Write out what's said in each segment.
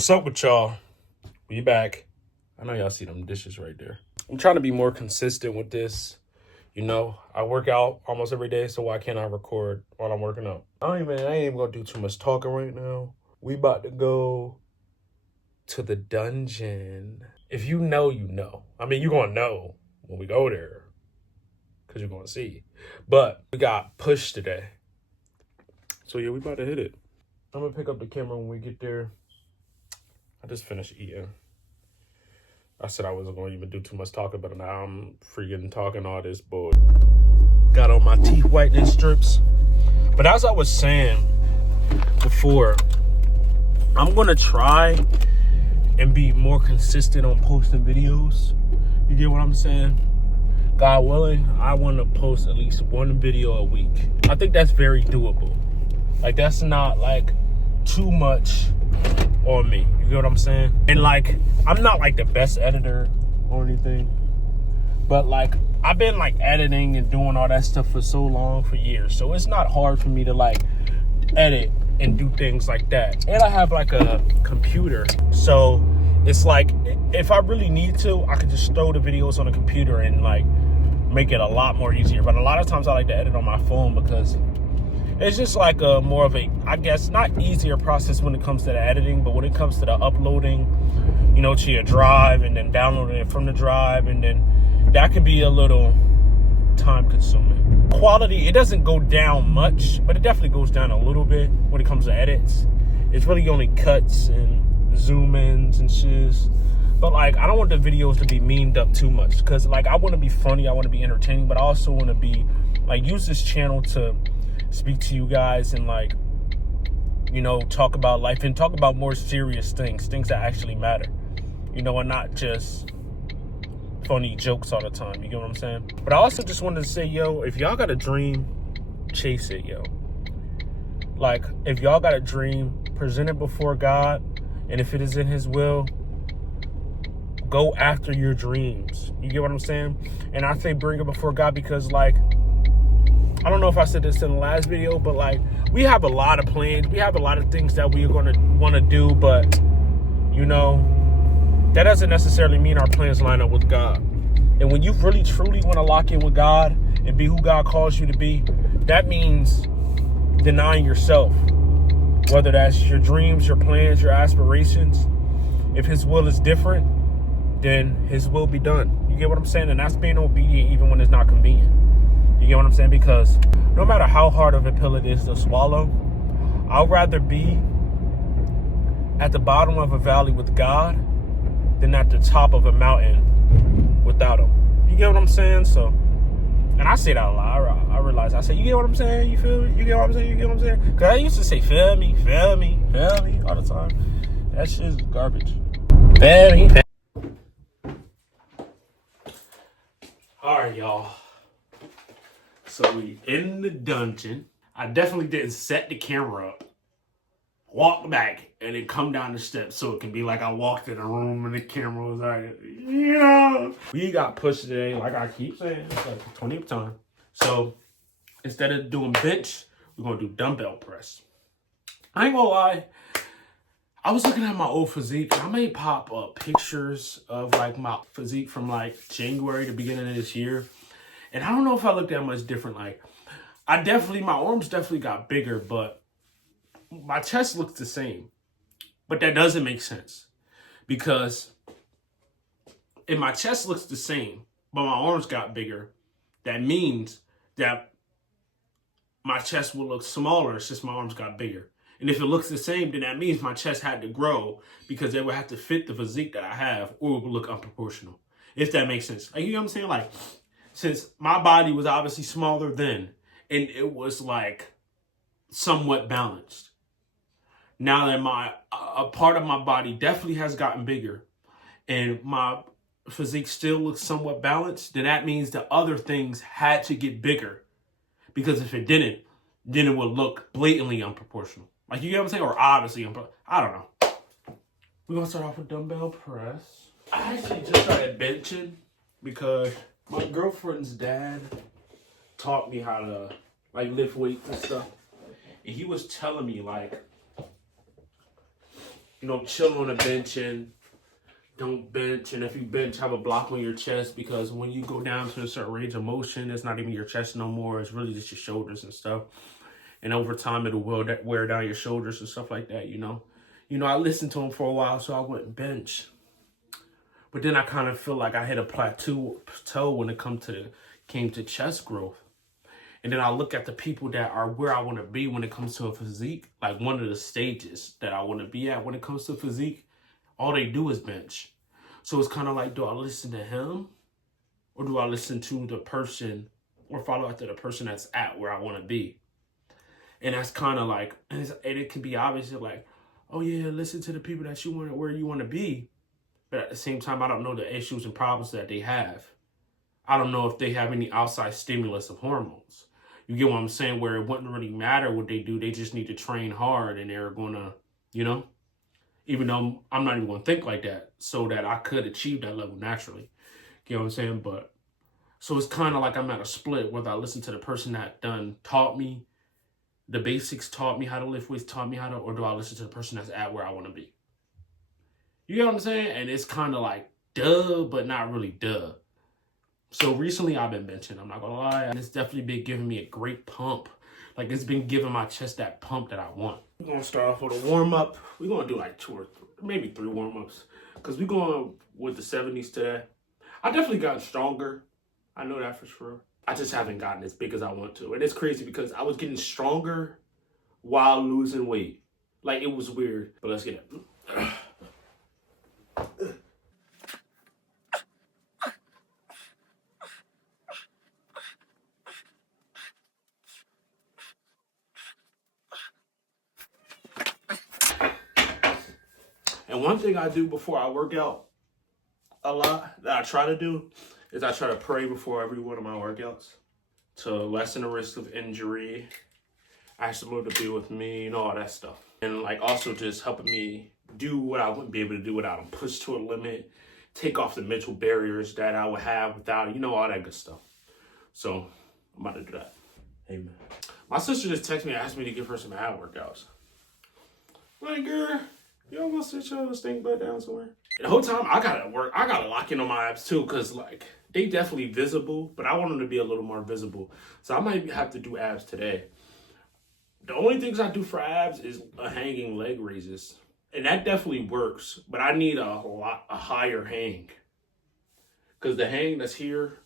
What's up with y'all? We back. I know y'all see them dishes right there. I'm trying to be more consistent with this. You know, I work out almost every day, so why can't I record while I'm working out? I ain't even gonna do too much talking right now. We about to go to the dungeon. If you know, you know. I mean, you're gonna know when we go there, because you're gonna see. But we got pushed today. So yeah, we about to hit it. I'm gonna pick up the camera when we get there. I just finished eating. I said I wasn't going to even do too much talking, but now I'm freaking talking all this bull. Got on my teeth whitening strips. But as I was saying before, I'm going to try and be more consistent on posting videos. You get what I'm saying? God willing, I want to post at least one video a week. I think that's very doable. Like, that's not like too much on me. You get what I'm saying? And like, I'm not like the best editor or anything, but like, I've been like editing and doing all that stuff for so long, for years. So it's not hard for me to like edit and do things like that. And I have like a computer. So it's like, if I really need to, I can just throw the videos on the computer and like make it a lot more easier. But a lot of times I like to edit on my phone because it's just like a more of a, I guess, not easier process when it comes to the editing, but when it comes to the uploading, you know, to your drive and then downloading it from the drive, and then that can be a little time consuming. Quality, it doesn't go down much, but it definitely goes down a little bit when it comes to edits. It's really only cuts and zoom ins and shiz. But like, I don't want the videos to be meaned up too much, because like, I want to be funny, I want to be entertaining, but I also want to be like, use this channel to speak to you guys and like, you know, talk about life and talk about more serious things that actually matter, you know, and not just funny jokes all the time. You get what I'm saying? But I also just wanted to say, yo, if y'all got a dream, chase it, yo. Like, if y'all got a dream, present it before God, and if it is in his will, go after your dreams. You get what I'm saying? And I say bring it before God because, like, I don't know if I said this in the last video, but like, we have a lot of plans. We have a lot of things that we are going to want to do, but you know, that doesn't necessarily mean our plans line up with God. And when you really truly want to lock in with God and be who God calls you to be, that means denying yourself, whether that's your dreams, your plans, your aspirations. If his will is different, then his will be done. You get what I'm saying? And that's being obedient even when it's not convenient. You get what I'm saying? Because no matter how hard of a pill it is to swallow, I'd rather be at the bottom of a valley with God than at the top of a mountain without him. You get what I'm saying? So, and I say that a lot. I realize I say, you get what I'm saying? You feel me? You get what I'm saying? You get what I'm saying? Because I used to say, feel me all the time. That shit is garbage. Feel me. All right, y'all. So we in the dungeon. I definitely didn't set the camera up, walk back, and then come down the steps so it can be like I walked in a room and the camera was like, you know. We got pushed today, like I keep saying, it's like the 20th time. So instead of doing bench, we're gonna do dumbbell press. I ain't gonna lie, I was looking at my old physique. I may pop up pictures of like my physique from like January to beginning of this year. And I don't know if I look that much different. Like, my arms definitely got bigger, but my chest looks the same. But that doesn't make sense. Because if my chest looks the same, but my arms got bigger, that means that my chest will look smaller since my arms got bigger. And if it looks the same, then that means my chest had to grow because it would have to fit the physique that I have, or it would look unproportional. If that makes sense. Like, you know what I'm saying? Like, since my body was obviously smaller then, and it was like somewhat balanced. Now that a part of my body definitely has gotten bigger, and my physique still looks somewhat balanced, then that means the other things had to get bigger. Because if it didn't, then it would look blatantly unproportional. Like, you get what I'm saying? Or obviously I don't know. We're gonna start off with dumbbell press. I actually just started benching because my girlfriend's dad taught me how to like lift weights and stuff. And he was telling me like, You know, chill on the bench and don't bench. And if you bench, have a block on your chest, because when you go down to a certain range of motion, it's not even your chest no more. It's really just your shoulders and stuff. And over time, it'll wear down your shoulders and stuff like that, you know. You know, I listened to him for a while, so I wouldn't bench. But then I kind of feel like I hit a plateau when it came to chest growth. And then I look at the people that are where I want to be when it comes to a physique. Like one of the stages that I want to be at when it comes to physique, all they do is bench. So it's kind of like, do I listen to him? Or do I listen to the person or follow after the person that's at where I want to be? And that's kind of like, and it can be obviously like, oh yeah, listen to the people that you want, where you want to be. But at the same time, I don't know the issues and problems that they have. I don't know if they have any outside stimulus of hormones. You get what I'm saying? Where it wouldn't really matter what they do. They just need to train hard and they're going to, you know, even though I'm not even going to think like that, so that I could achieve that level naturally. You know what I'm saying? But so it's kind of like I'm at a split, whether I listen to the person that done taught me the basics, taught me how to lift weights, taught me how to, or do I listen to the person that's at where I want to be? You get what I'm saying? And it's kind of like duh, but not really duh. So recently I've been benching, I'm not gonna lie, and it's definitely been giving me a great pump. Like it's been giving my chest that pump that I want. We're gonna start off with a warm up. We're gonna do like 2 or maybe 3 warm ups, because we're going with the 70s today. I definitely gotten stronger. I know that for sure. I just haven't gotten as big as I want to. And it's crazy because I was getting stronger while losing weight. Like it was weird, but let's get it. And one thing I do before I work out a lot, that I try to do, is I try to pray before every one of my workouts to lessen the risk of injury, ask the Lord to be with me, you know, all that stuff. And like also just helping me do what I wouldn't be able to do without him, push to a limit, take off the mental barriers that I would have without, you know, all that good stuff. So I'm about to do that. Amen. My sister just texted me and asked me to give her some ab workouts. I'm like, girl, you don't want to sit your stink butt down somewhere? And the whole time I gotta lock in on my abs too, because like they definitely visible, but I want them to be a little more visible. So I might have to do abs today. The only things I do for abs is a hanging leg raises. And that definitely works, but I need a higher hang. Because the hang that's here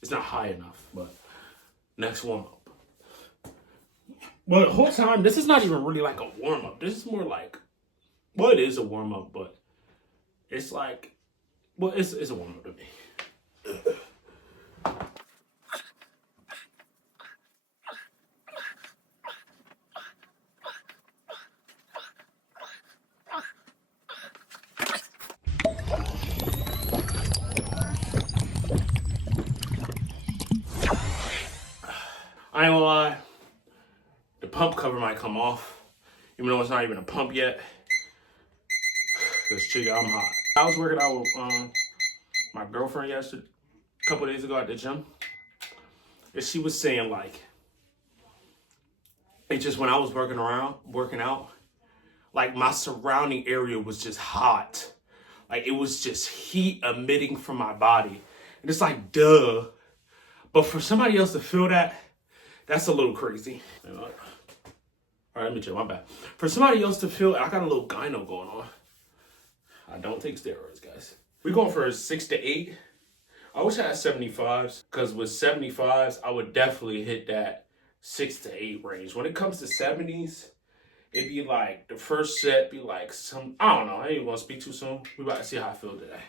is not high enough, but next warm up. But the whole time, this is not even really like a warm up. This is more like, well, it is a warm up, but it's like, well, it's a warm up to me. I ain't gonna lie, the pump cover might come off, even though it's not even a pump yet. Cause chica, I'm hot. I was working out with my girlfriend a couple days ago at the gym, and she was saying like, it just when I was working out, like my surrounding area was just hot. Like it was just heat emitting from my body. And it's like, duh. But for somebody else to feel that, that's a little crazy. All right, let me check, my bad. For somebody else to feel, I got a little gyno going on. I don't take steroids, guys. We're going for a 6 to 8. I wish I had 75s, because with 75s, I would definitely hit that 6 to 8 range. When it comes to 70s, it'd be like, the first set be like some, I don't know, I ain't even gonna speak too soon. We about to see how I feel today.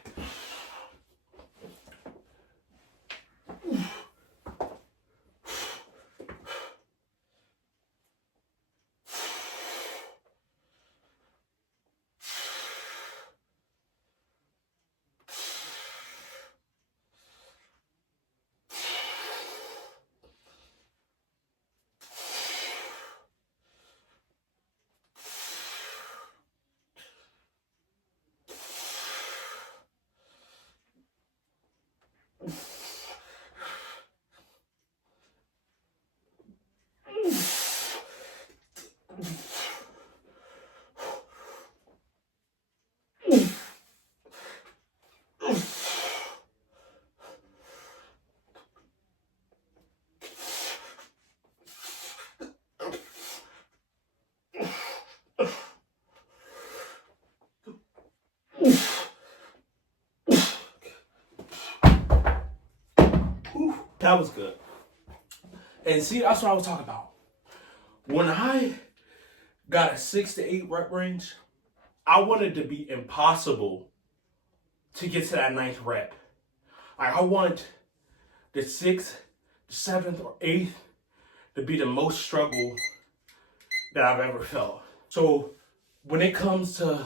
That was good. And see, that's what I was talking about. When I got a 6 to 8 rep range, I wanted to be impossible to get to that 9th rep. Like, I want the 6th, 7th, or 8th to be the most struggle that I've ever felt. So when it comes to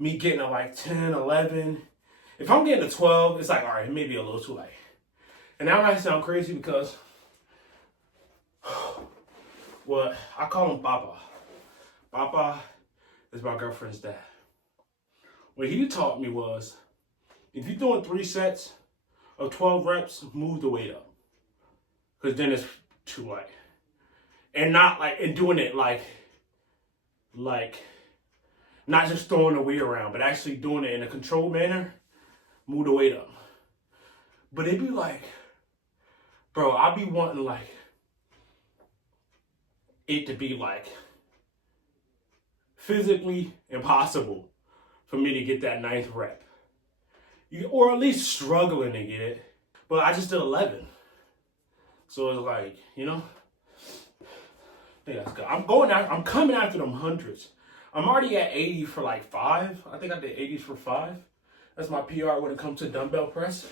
me getting to like 10, 11, if I'm getting to 12, it's like, all right, maybe a little too late. And that might sound crazy because, well, I call him Papa. Papa is my girlfriend's dad. What he taught me was, if you're doing 3 sets of 12 reps, move the weight up. Because then it's too light. And not like, and doing it like, not just throwing the weight around, but actually doing it in a controlled manner, move the weight up. But it'd be like, bro, I'd be wanting like, it to be like, physically impossible for me to get that 9th rep. Or at least struggling to get it. But I just did 11. So it's like, you know, I think that's good. I'm coming after them hundreds. I'm already at 80 for like 5. I think I did 80s for 5. That's my PR when it comes to dumbbell press.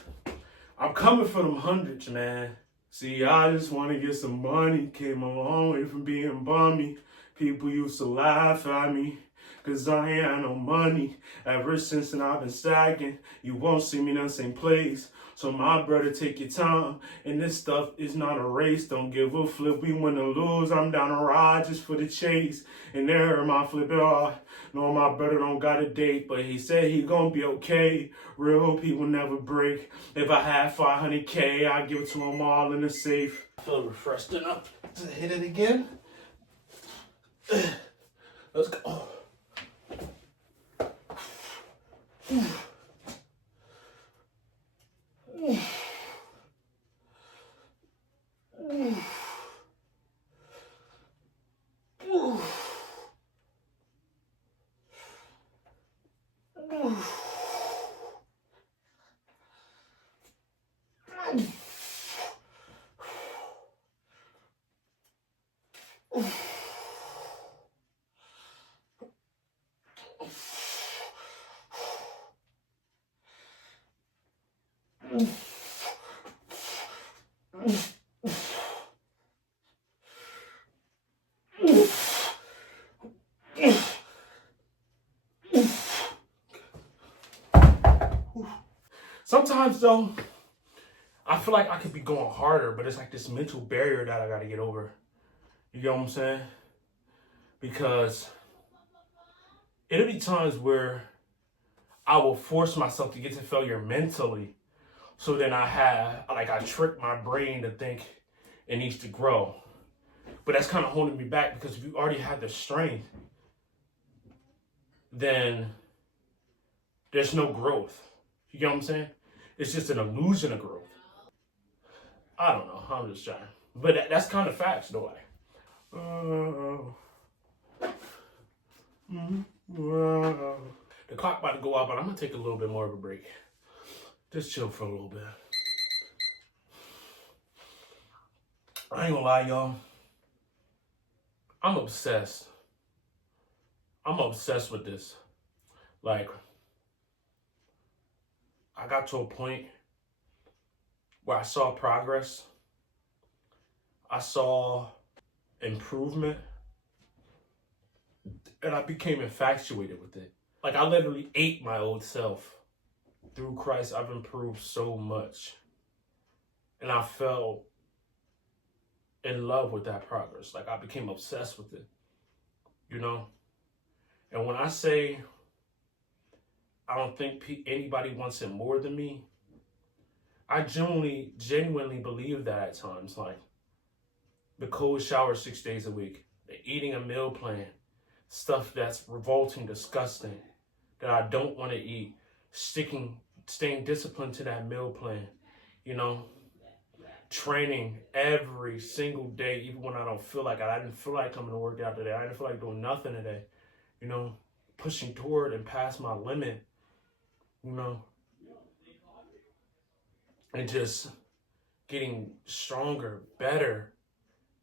I'm coming for them hundreds, man. See, I just want to get some money. Came a long way from being bummy. People used to laugh at me, cause I ain't had no money. Ever since then I've been sagging. You won't see me in the same place. So my brother, take your time. And this stuff is not a race. Don't give a flip. We win or lose. I'm down to ride just for the chase. And there my flip it off. No, my brother don't got a date, but he said he gonna be okay. Real people never break. If I had 500K, I'd give it to them all in the safe. I feel refreshed enough to hit it again. Let's go. Sometimes though, I feel like I could be going harder, but it's like this mental barrier that I gotta get over. You get what I'm saying? Because it'll be times where I will force myself to get to failure mentally. So then I trick my brain to think it needs to grow. But that's kind of holding me back, because if you already have the strength, then there's no growth. You get what I'm saying? It's just an illusion of growth. I don't know. I'm just trying. But that's kind of facts, though. The clock about to go up, but I'm going to take a little bit more of a break. Just chill for a little bit. I ain't gonna lie, y'all. I'm obsessed. I'm obsessed with this. Like, I got to a point where I saw progress. I saw improvement. And I became infatuated with it. Like, I literally ate my old self. Through Christ, I've improved so much. And I fell in love with that progress. Like, I became obsessed with it. You know? And when I say I don't think anybody wants it more than me, I genuinely believe that at times. Like, the cold shower 6 days a week, the eating a meal plan, stuff that's revolting, disgusting, that I don't want to eat, staying disciplined to that meal plan, you know, training every single day, even when I don't feel like it. I didn't feel like coming to work out today. I didn't feel like doing nothing today, you know, pushing toward and past my limit, you know, and just getting stronger, better,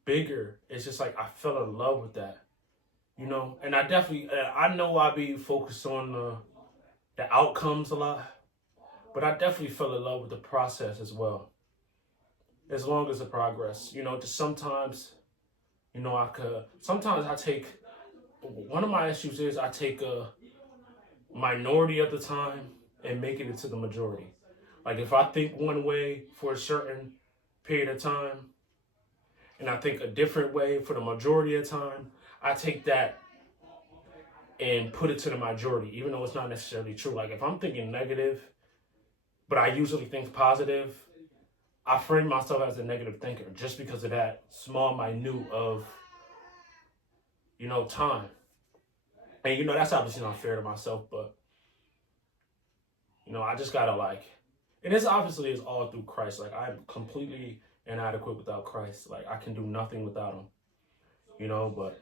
bigger. It's just like I fell in love with that, you know. And I know I be focused on the outcomes a lot, but I definitely fell in love with the process as well. As long as the progress, you know, just sometimes, you know, sometimes I take, one of my issues is I take a minority of the time and make it into the majority. Like if I think one way for a certain period of time and I think a different way for the majority of time, I take that and put it to the majority, even though it's not necessarily true. Like if I'm thinking negative, but I usually think positive, I frame myself as a negative thinker just because of that small minute of, you know, time. And, you know, that's obviously not fair to myself, but, you know, I just gotta like, and this obviously is all through Christ. Like I'm completely inadequate without Christ. Like I can do nothing without him, you know, but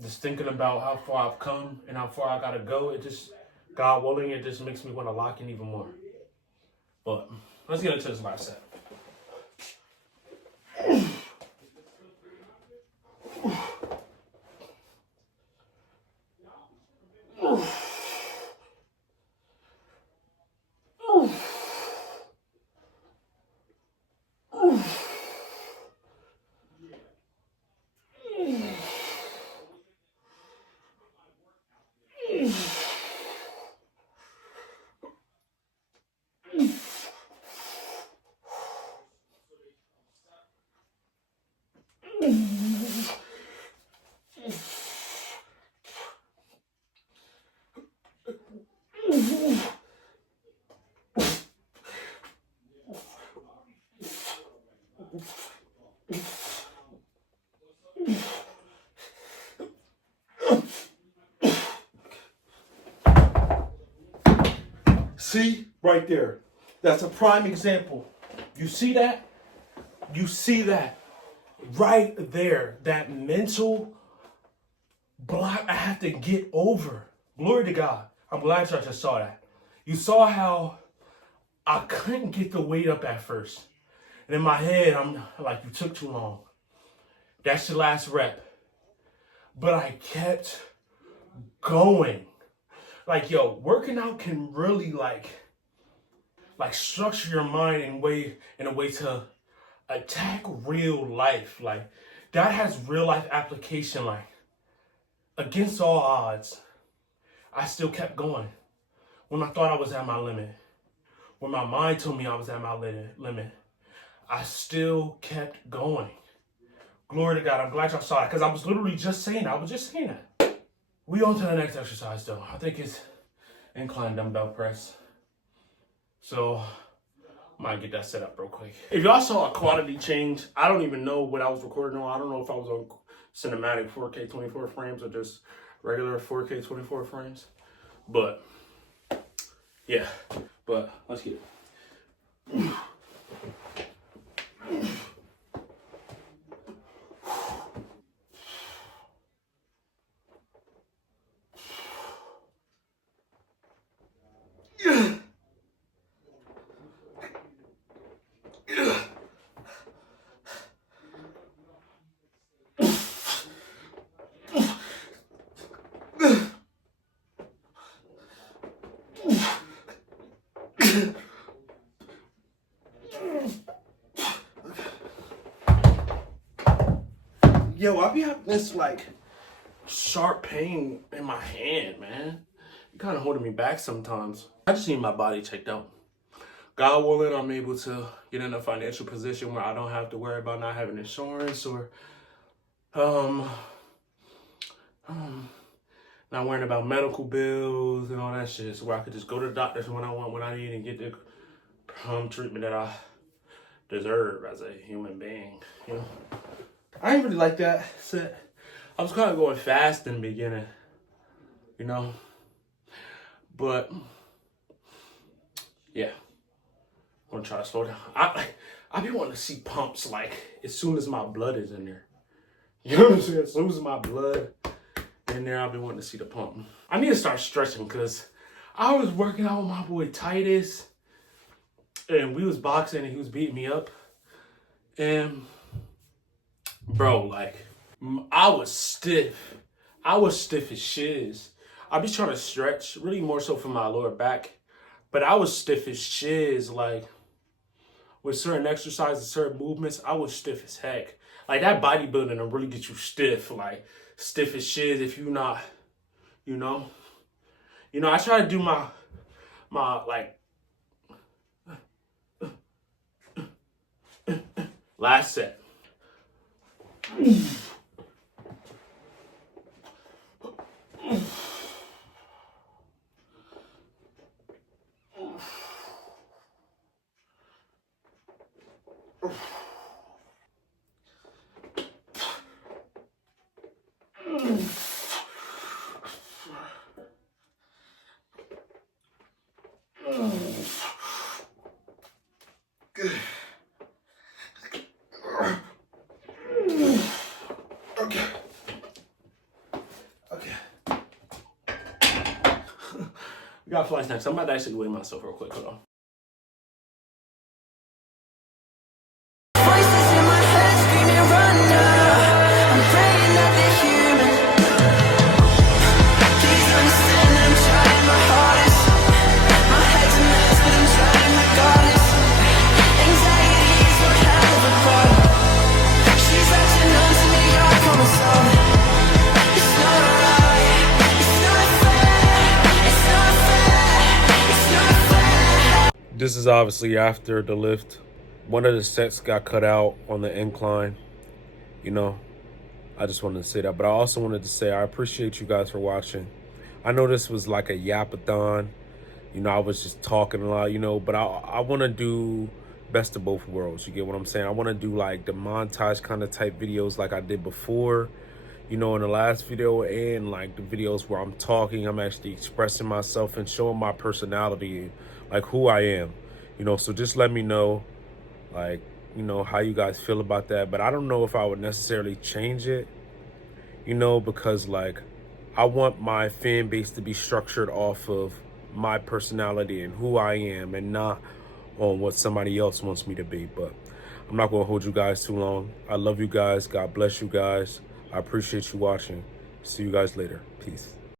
just thinking about how far I've come and how far I gotta go, it just, God willing, it just makes me want to lock in even more. But let's get into this last set. See, right there. That's a prime example. You see that? You see that right there. That mental block I have to get over. Glory to God. I'm glad y'all just saw that. You saw how I couldn't get the weight up at first. And in my head, I'm like, you took too long. That's your last rep. But I kept going. Like, yo, working out can really like structure your mind in a way to attack real life. Like that has real life application. Like against all odds, I still kept going. When I thought I was at my limit, when my mind told me I was at my limit, I still kept going. Glory to God. I'm glad y'all saw it because I was literally just saying that. I was just saying that. We on to the next exercise though. I think it's incline dumbbell press. So I might get that set up real quick. If y'all saw a quality change, I don't even know what I was recording on. I don't know if I was on cinematic 4K 24 frames or just regular 4K 24 frames. But yeah, but let's get it. Yo, I be having this like sharp pain in my hand, man. It kind of holding me back sometimes. I just need my body checked out. God willing, I'm able to get in a financial position where I don't have to worry about not having insurance or not worrying about medical bills and all that shit. So where I could just go to the doctors when I want, when I need, and get the treatment that I deserve as a human being, you know? I ain't really like that set. I was kind of going fast in the beginning, you know? But, yeah. I'm going to try to slow down. I be wanting to see pumps, like, as soon as my blood is in there. You know what I'm saying? As soon as my blood in there, I'll be wanting to see the pump. I need to start stretching, because I was working out with my boy Titus, And we was boxing and he was beating me up. And bro, like, I was stiff. I was stiff as shiz. I be trying to stretch, really more so for my lower back. But I was stiff as shiz, like, with certain exercises, certain movements, I was stiff as heck. Like, that bodybuilding will really get you stiff, like, stiff as shiz if you not, you know. You know, I try to do my like, last set. Okay. We got flights next. I'm about to actually weigh myself real quick. Hold on. Voices in my head screaming, run now. I'm praying that they're human. Please understand that I'm trying my hardest. My head's a mess, but I'm trying regardless. Anxiety is one hell of a part. She's latching on to me, I promise all. It's not right, it's not fair, it's not fair, it's not fair. This is obviously after the lift. One of the sets got cut out on the incline. You know, I just wanted to say that. But I also wanted to say I appreciate you guys for watching. I know this was like a yapathon. You know, I was just talking a lot, you know, but I want to do best of both worlds. You get what I'm saying? I want to do like the montage kind of type videos like I did before, you know, in the last video, and like the videos where I'm talking, I'm actually expressing myself and showing my personality, like who I am, you know. So just let me know, like, you know, how you guys feel about that. But I don't know if I would necessarily change it, you know, because like I want my fan base to be structured off of my personality and who I am, and not on what somebody else wants me to be. But I'm not going to hold you guys too long. I love you guys. God bless you guys. I appreciate you watching. See you guys later. Peace.